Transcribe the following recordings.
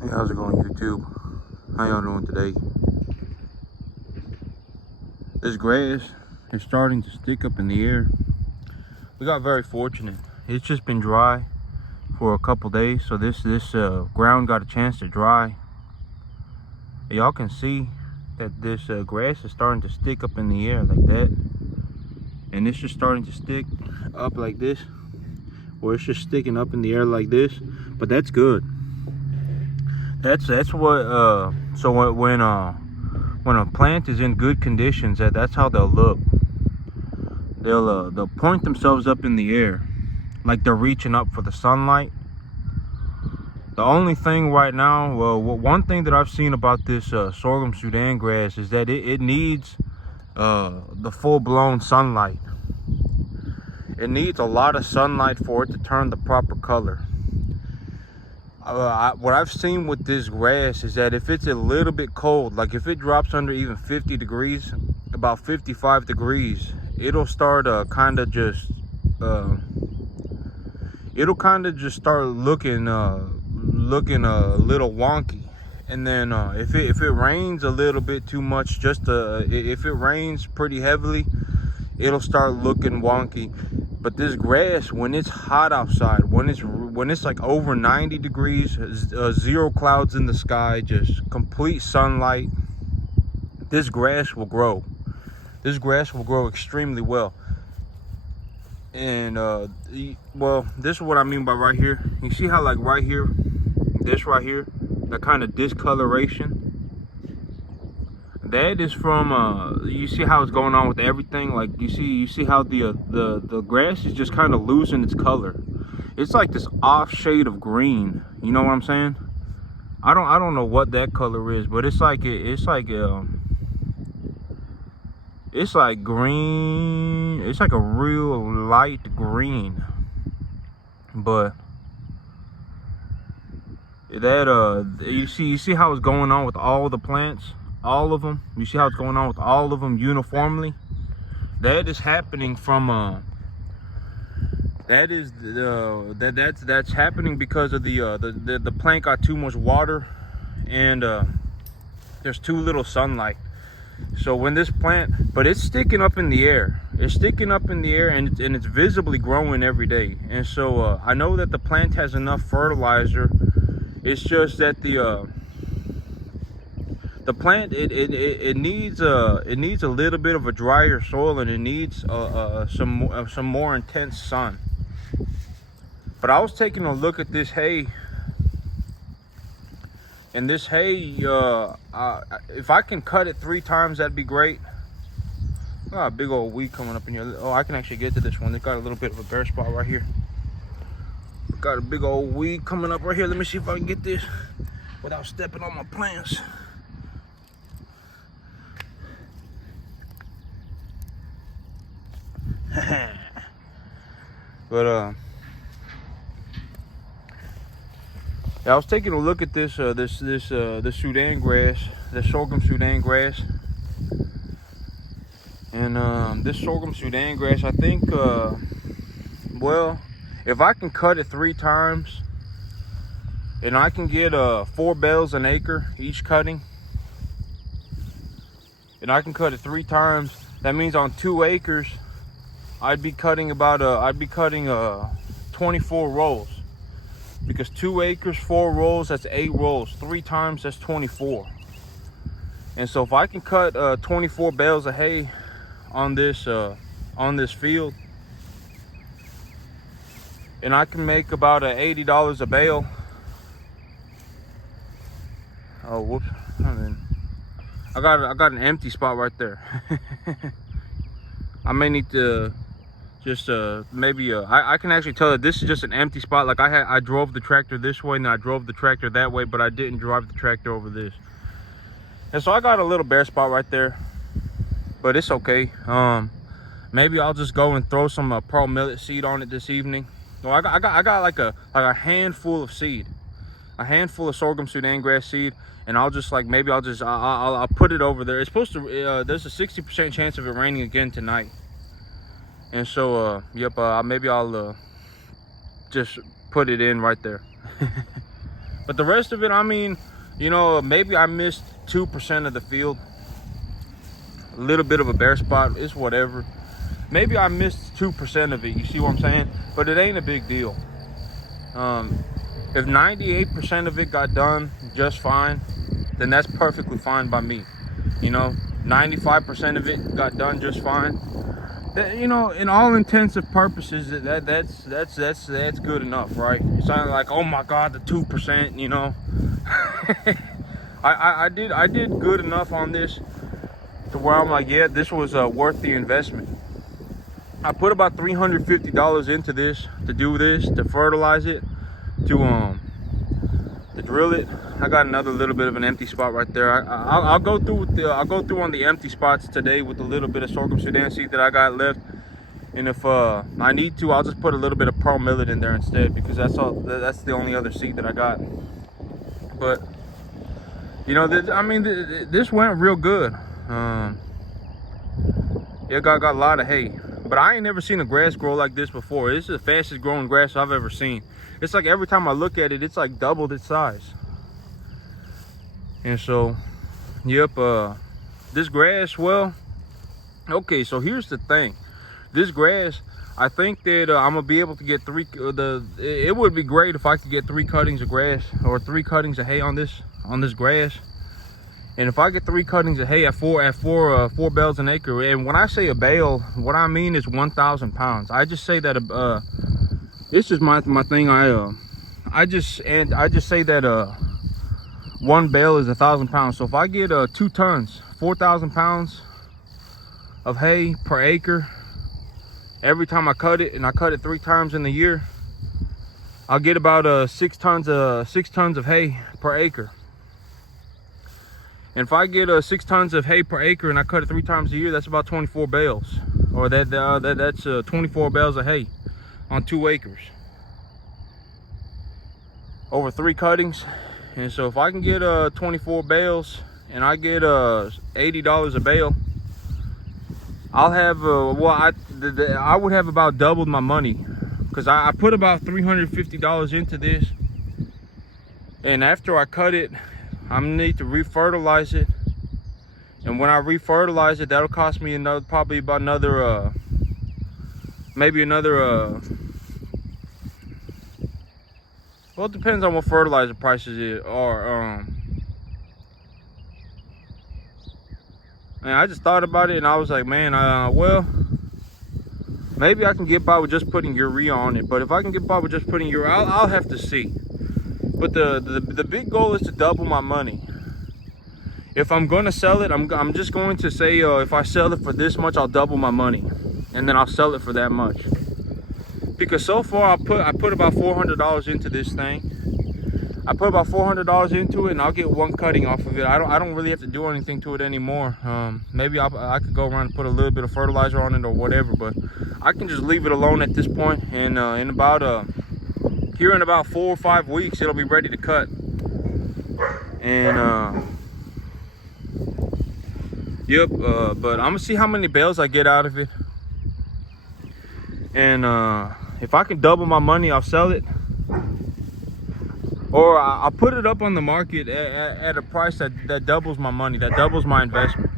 Hey, how's it going, YouTube? How y'all doing today? This grass is starting to stick up in the air. We got very fortunate. It's just been dry for a couple days, so this ground got a chance to dry. Y'all can see that this grass is starting to stick up in the air like that, and it's just starting to stick up like this, or it's just sticking up in the air like this. But that's good. That's what so when a plant is in good conditions, that's how they'll look. They'll point themselves up in the air like they're reaching up for the sunlight. The only thing right now, well, one thing that I've seen about this sorghum Sudan grass is that it needs the full-blown sunlight. It needs a lot of sunlight for it to turn the proper color. What I've seen with this grass is that if it's a little bit cold, like if it drops under even 50 degrees, about 55 degrees, it'll start kind of just start looking a little wonky. And then if it rains a little bit too much, if it rains pretty heavily, it'll start looking wonky. But this grass, when it's hot outside, when it's like over 90 degrees, zero clouds in the sky, just complete sunlight, this grass will grow. This grass will grow extremely well. And well, this is what I mean by right here. You see how, like, right here, this right here, that kind of discoloration, that is from you see how it's going on with everything. Like you see how the grass is just kind of losing its color. It's like this off shade of green, you know what I'm saying? I don't know what that color is, but it's like green. It's like a real light green. But that you see how it's going on with all the plants, all of them. You see how it's going on with all of them uniformly. That is happening from that's happening because of the plant got too much water, and there's too little sunlight. So when this plant, but it's sticking up in the air. It's sticking up in the air, and it's visibly growing every day. And so I know that the plant has enough fertilizer. It's just that the plant it needs a little bit of a drier soil, and it needs some more intense sun. But I was taking a look at this hay, and this hay, if I can cut it 3 times, that'd be great. Oh, a big old weed coming up in here. Oh, I can actually get to this one. It's got a little bit of a bare spot right here. Got a big old weed coming up right here. Let me see if I can get this without stepping on my plants. But yeah, I was taking a look at this Sudan grass, the sorghum Sudan grass, and this sorghum Sudan grass, I think, well, if I can cut it 3 times, and I can get 4 bales an acre each cutting, and I can cut it 3 times, that means on 2 acres, I'd be cutting 24 rolls. Because 2 acres, 4 rolls, that's 8 rolls. 3 times, that's 24. And so if I can cut 24 bales of hay on this field, and I can make about $80 a bale. Oh, whoops! I mean, I got an empty spot right there. I may need to just maybe I can actually tell that this is just an empty spot. Like I drove the tractor this way, and then I drove the tractor that way, but I didn't drive the tractor over this. And so I got a little bare spot right there, but it's okay. Maybe I'll just go and throw some pearl millet seed on it this evening. Well, I got like a handful of seed, a handful of sorghum Sudan grass seed, and I'll just like maybe I'll put it over there. It's supposed to there's a 60% chance of it raining again tonight. And so, maybe I'll just put it in right there. But the rest of it, I mean, you know, maybe I missed 2% of the field. A little bit of a bare spot, it's whatever. Maybe I missed 2% of it, you see what I'm saying? But it ain't a big deal. If 98% of it got done just fine, then that's perfectly fine by me. You know, 95% of it got done just fine. That, you know, in all intents and purposes, that's good enough, right? It's not like, oh my God, the 2%, you know. I did good enough on this to where I'm like, yeah, this was worth the investment. I put about $350 into this, to do this, to fertilize it, to drill it. I got another little bit of an empty spot right there. I'll go through with I'll go through on the empty spots today with a little bit of sorghum Sudan seed that I got left. And if I need to, I'll just put a little bit of pearl millet in there instead, because that's the only other seed that I got. But you know, I mean, this went real good. It got a lot of hay, but I ain't never seen a grass grow like this before. This is the fastest growing grass I've ever seen. It's like every time I look at it, it's like doubled its size. And so, yep, this grass, well, okay, so here's the thing. This grass, I think that I'm gonna be able to get it would be great if I could get 3 cuttings of grass or 3 cuttings of hay on this grass. And if I get 3 cuttings of hay at four bales an acre, and when I say a bale, what I mean is 1,000 pounds. I just say that this is my thing. I just say that 1 bale is 1,000 pounds. So if I get 2 tons, 4,000 pounds of hay per acre every time I cut it, and I cut it 3 times in the year, I'll get about 6 tons of hay per acre. And if I get 6 tons of hay per acre and I cut it 3 times a year, that's about 24 bales, or that's 24 bales of hay on 2 acres over 3 cuttings. And so if I can get 24 bales and I get $80 a bale, I'll have I would have about doubled my money, because I put about $350 into this, and after I cut it, I'm gonna need to refertilize it. And when I refertilize it, that'll cost me probably about another maybe another well, it depends on what fertilizer prices are. And I just thought about it, and I was like, man, well, maybe I can get by with just putting urea on it. But if I can get by with just putting urea, I'll have to see. But the big goal is to double my money. If I'm going to sell it, I'm just going to say, if I sell it for this much, I'll double my money, and then I'll sell it for that much. Because so far I put about $400 into this thing. I put about $400 into it, and I'll get 1 cutting off of it. I don't really have to do anything to it anymore. Maybe I could go around and put a little bit of fertilizer on it or whatever, but I can just leave it alone at this point. And in about 4 or 5 weeks, it'll be ready to cut. And yep, but I'm gonna see how many bales I get out of it. And if I can double my money, I'll sell it, or I'll put it up on the market at a price that doubles my money, that doubles my investment.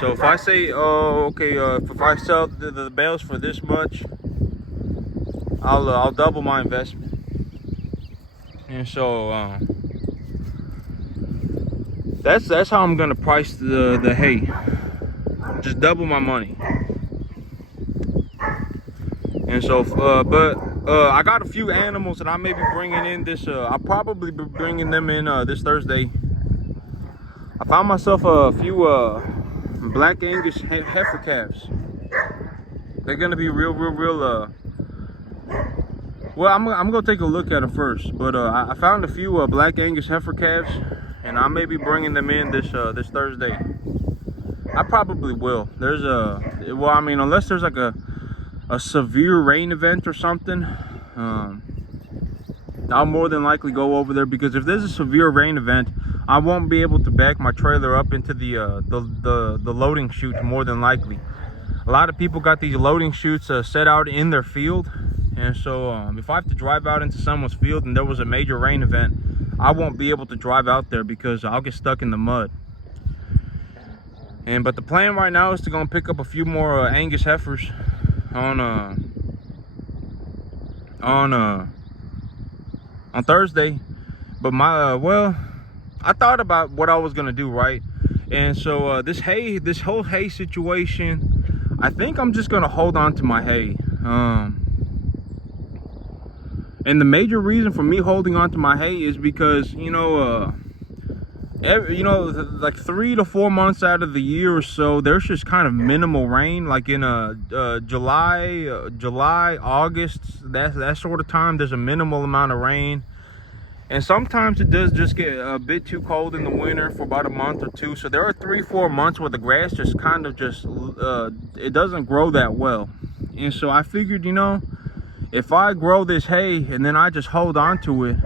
So if I say, oh, okay, if I sell the bales for this much, I'll double my investment. And so that's how I'm gonna price the hay. Just double my money. And so, I got a few animals that I may be bringing in this. I'll probably be bringing them in this Thursday. I found myself a few Black Angus heifer calves. They're gonna be real. Well, I'm gonna take a look at them first. But I found a few Black Angus heifer calves, and I may be bringing them in this Thursday. I probably will. There's well, I mean, unless there's like a severe rain event or something, I'll more than likely go over there, because if there's a severe rain event, I won't be able to back my trailer up into the loading chute, more than likely. A lot of people got these loading chutes set out in their field, and so if I have to drive out into someone's field and there was a major rain event, I won't be able to drive out there because I'll get stuck in the mud. But the plan right now is to go and pick up a few more Angus heifers on Thursday. But well, I thought about what I was gonna do, right? And so this whole hay situation, I think I'm just gonna hold on to my hay. And the major reason for me holding on to my hay is because, like 3 to 4 months out of the year or so, there's just kind of minimal rain. Like in July, August, that sort of time, there's a minimal amount of rain. And sometimes it does just get a bit too cold in the winter for about a month or two. So there are 3-4 months where the grass just kind of it doesn't grow that well. And so I figured, if I grow this hay and then I just hold on to it,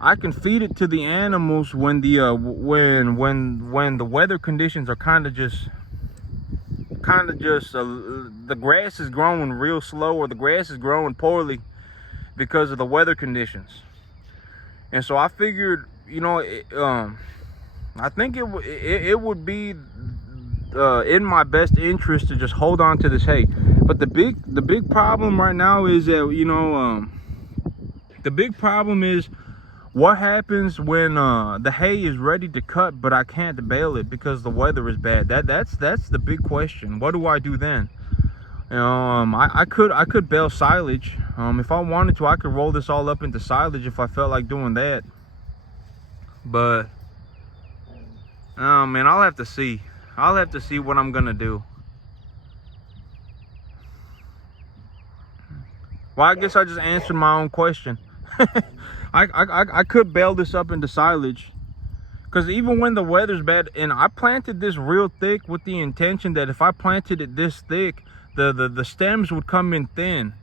I can feed it to the animals when the weather conditions are the grass is growing real slow, or the grass is growing poorly because of the weather conditions. And so I figured, I think it would be in my best interest to just hold on to this hay. But the big problem right now is that, the big problem is what happens when the hay is ready to cut, but I can't bale it because the weather is bad. That's the big question. What do I do then? I could bale silage. If I wanted to, I could roll this all up into silage if I felt like doing that. But oh man, I'll have to see what I'm gonna do. Well, I guess I just answered my own question. I could bale this up into silage, because even when the weather's bad, and I planted this real thick with the intention that if I planted it this thick, the stems would come in thin,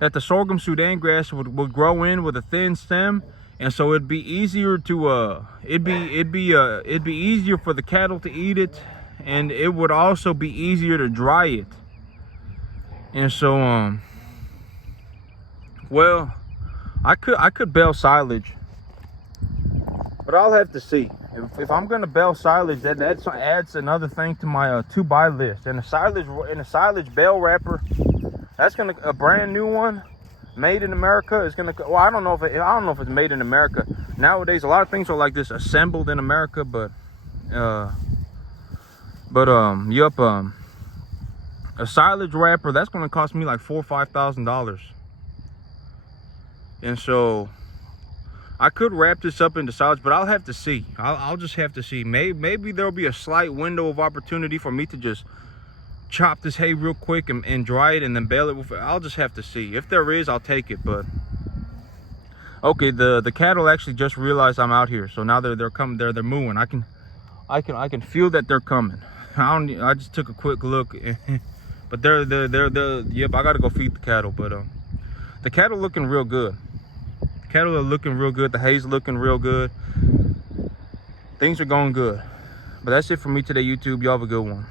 that the sorghum Sudan grass would grow in with a thin stem, and so it'd be easier to it'd be easier for the cattle to eat it, and it would also be easier to dry it. And so well, I could bale silage, but I'll have to see. If I'm gonna bale silage, that adds another thing to my to-buy list. And a silage bale wrapper, that's a brand new one, made in America, is gonna. Well, I don't know if it's made in America. Nowadays, a lot of things are like this, assembled in America. But a silage wrapper, that's gonna cost me like $4,000 or $5,000. And so I could wrap this up into silage, but I'll have to see. I'll just have to see. Maybe there'll be a slight window of opportunity for me to just chop this hay real quick and dry it and then bale it. I'll just have to see. If there is, I'll take it. But okay, the cattle actually just realized I'm out here, so now they're coming. They're mooing. I can feel that they're coming. I just took a quick look, but they're yep. I gotta go feed the cattle, but the cattle looking real good. Cattle are looking real good. The hay's looking real good. Things are going good. But that's it for me today, YouTube. Y'all have a good one.